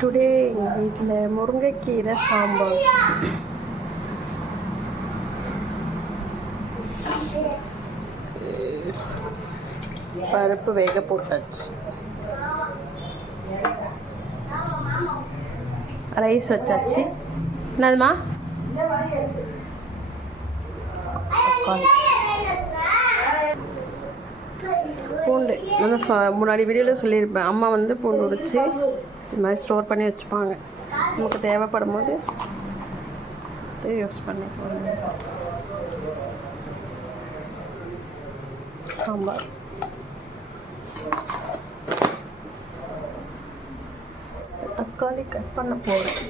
Today எங்கள் வீட்டில் முருங்கைக்கீரை சாம்பார். பருப்பு வேக போட்டாச்சு. ரைஸ் வச்சாச்சு. என்னதுமா? தக்காளி. பூண்டு. நான் சொ- முன்னாடி வீடியோவில் சொல்லியிருப்பேன். அம்மா வந்து பூண்டு உடிச்சு இது மாதிரி ஸ்டோர் பண்ணி வச்சுப்பாங்க. நமக்கு தேவைப்படும் போது யூஸ் பண்ணிக்குவாங்க சாம்பார். தக்காளி கட் பண்ண போகிறேன்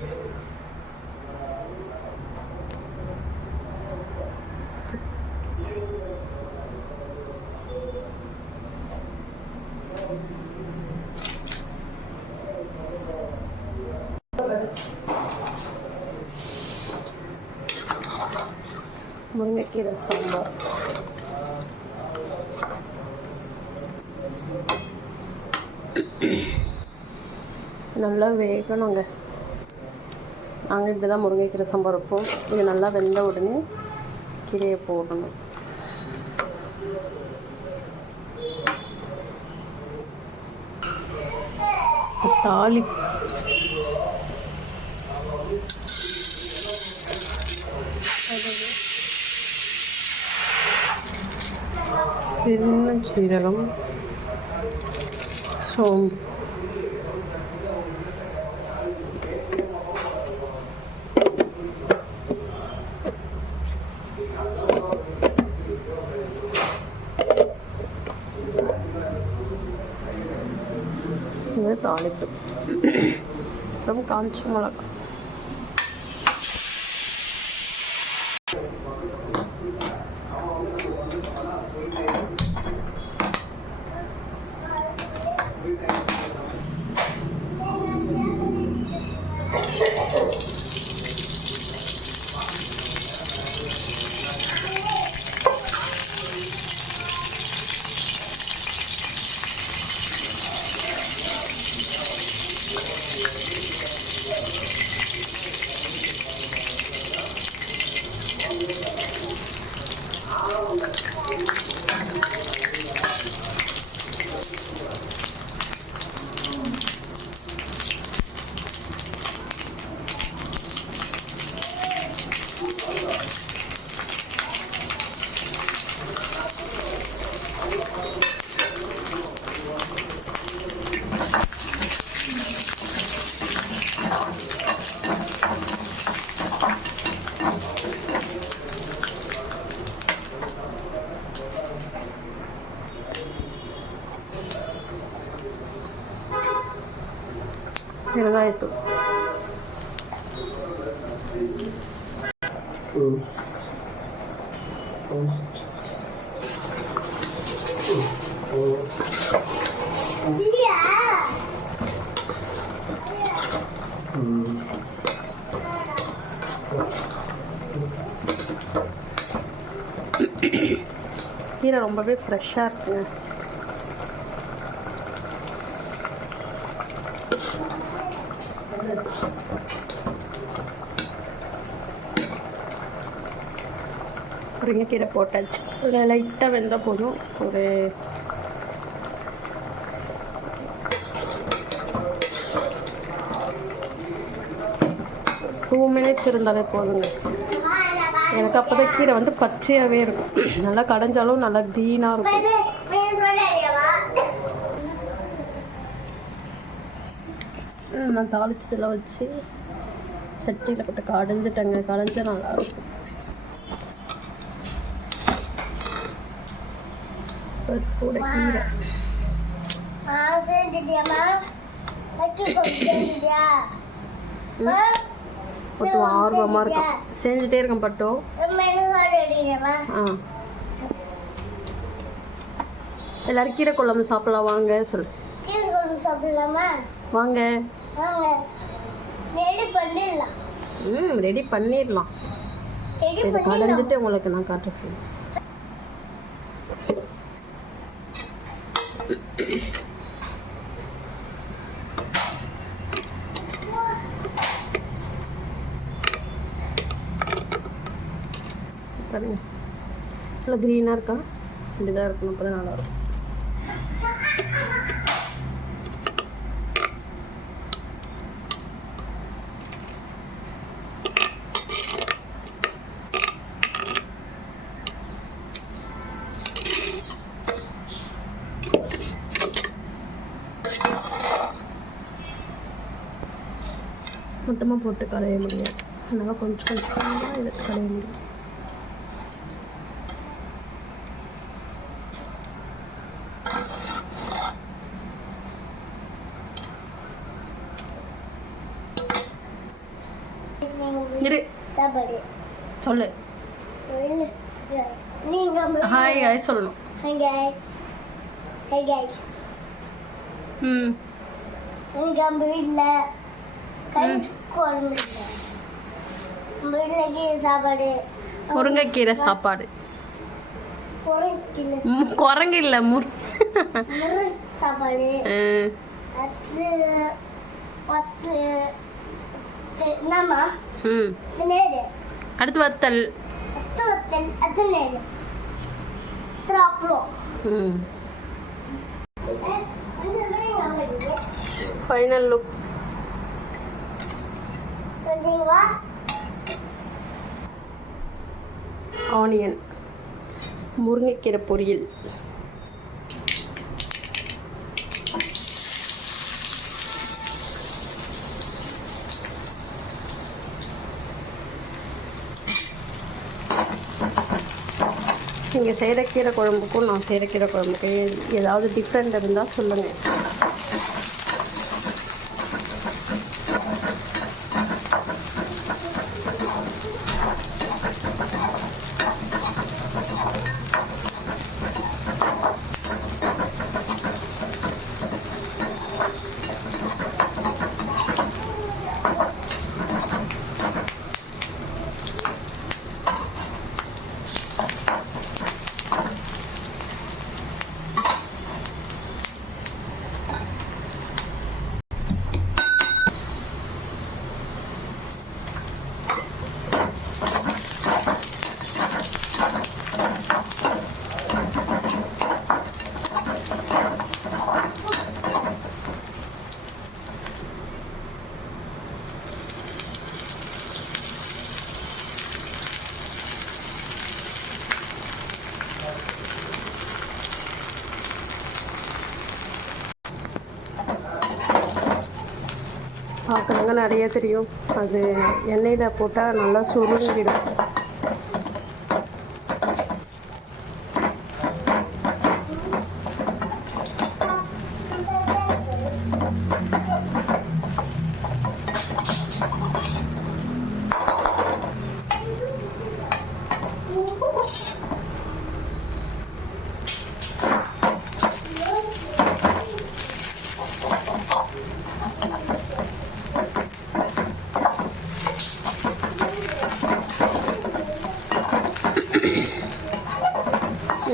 முருங்கைக்கீரை சாம்பார் நல்லா வேகணுங்க. நாங்கள் இப்படி தான் முருங்கைக்கீரை சாம்பார் வைப்போம். இது நல்லா வெந்த உடனே கீரையை போடணும். தாலி சின்ன சீரகம் சோம்பு. 没得道 தாளிப்பு பெருங்காயத்தூள் கீரை ரொம்பவே ஃப்ரெஷ்ஷாக இருக்குங்க முருங்கைக்கீரை போட்டாச்சு. ஒரு லைட்டாக வெந்தால் போதும். ஒரு டூ மினிட்ஸ் இருந்தாலே போதுங்க. எனக்கு அப்போ தான் கீரை வந்து பச்சையாகவே இருக்கும். நல்லா கடைஞ்சாலும் நல்லா க்ரீனாக இருக்கும். நான் தாளிச்சதில் வச்சு சட்டியில் போட்டு கடைஞ்சிட்டேங்க. கடைஞ்சால் நல்லாயிருக்கும் கூட கீரை. பட்டு ஆர்வமாக இருக்கும் செஞ்சுட்டே இருக்கேன் பட்டு. ஆ. எல்லாரும் கீரை குழம்பு சாப்பிடலாம் வாங்க சொல்லு. சாப்பிடலாமா? வாங்க. வாங்க. ரெடி பண்ணிடலாம். ம் ரெடி பண்ணிடலாம். இதை கடைஞ்சிட்டு உங்களுக்கு நான் காட்டுறேன் ஃப்ரெண்ட்ஸ் பாருங்க. நல்லா க்ரீனாக இருக்கா? இப்படி இருக்கணும் அப்போ தான் நல்லாயிருக்கும் மொத்தமாக போட்டு களைய முடியாது அதனால் கொஞ்சம் கொஞ்சம் தான் எடுத்து களைய முடியும். சொல்லு. நீங்க ஹாய் ஹாய் சொல்லணும் Hi guys. Hey guys. ம். நம்ம வீட்டில் வீட்டில் சாப்பாடு. முருங்கைக்கீரை சாப்பாடு. குரங்கு இல்லை முரு சாப்பாடு. அடுத்து வத்தல். ஃபைனல் லுக் சொல்றீங்களா ஆனியன் முருங்கைக்கீரை பொரியல். நீங்கள் செய்கிற கீரை குழம்புக்கும் நான் செய்கிற கீரை குழம்புக்கும் ஏதாவது டிஃப்ரெண்ட் இருந்தால் சொல்லுங்கள் பார்க்குறவங்க நிறைய தெரியும். அது எண்ணெயில் போட்டால் நல்லா சுருங்கிடும்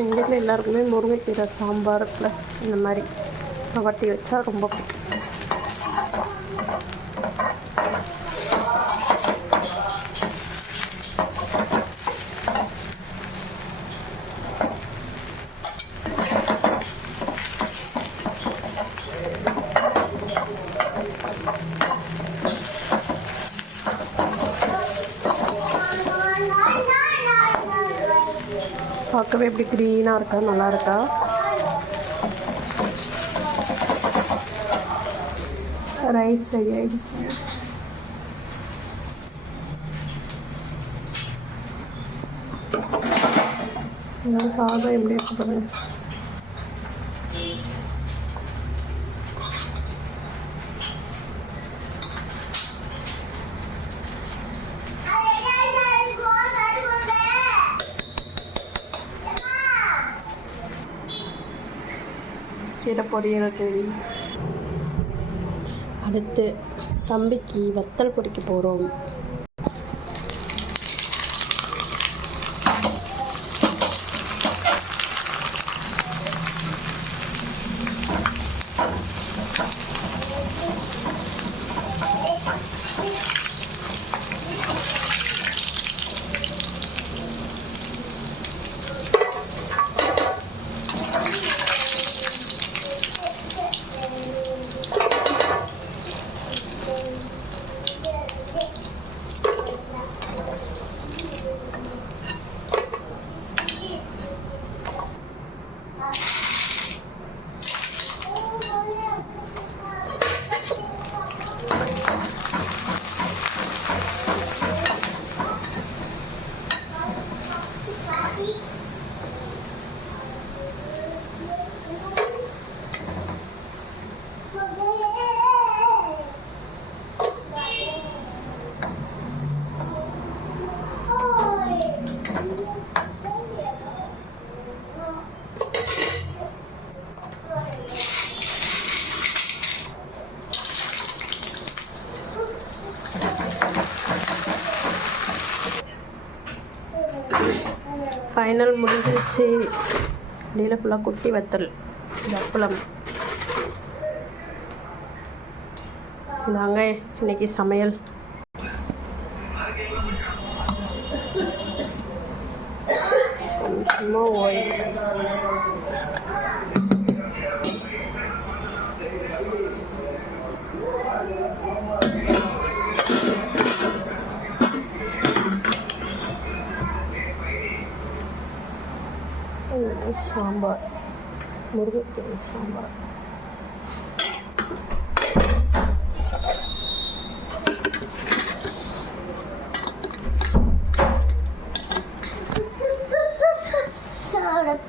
எங்கள் வீட்டில் எல்லாருக்குமே முருங்கைக்கீரை சாம்பார் ப்ளஸ் இந்த மாதிரி வட்டி வச்சா ரொம்ப பிடிக்கும். பார்க்கவே எப்படி க்ரீனாக இருக்கா? நல்லா இருக்கா? ரைஸ் ரெடி ஆகிடுச்சு சாதம் எப்படி இருக்கு கீரை பொரியல் ரெடி அடுத்து தம்பிக்கு வத்தல் பொரிக்க போகிறோம் ஃபைனல் முடிஞ்சிருச்சு. வெளியில் ஃபுல்லாக குட்டி வத்தல். இது அப்பளம். இன்னைக்கு சமையல். சும்மா ஒயிட் சாம்பார் முருங்கைக்கீரை சாம்பார்.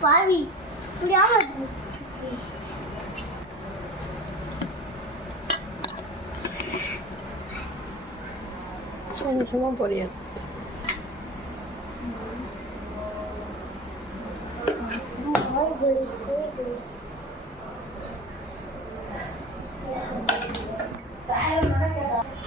பாவி புரியாம கொஞ்சமாக பொரியல் உள்ள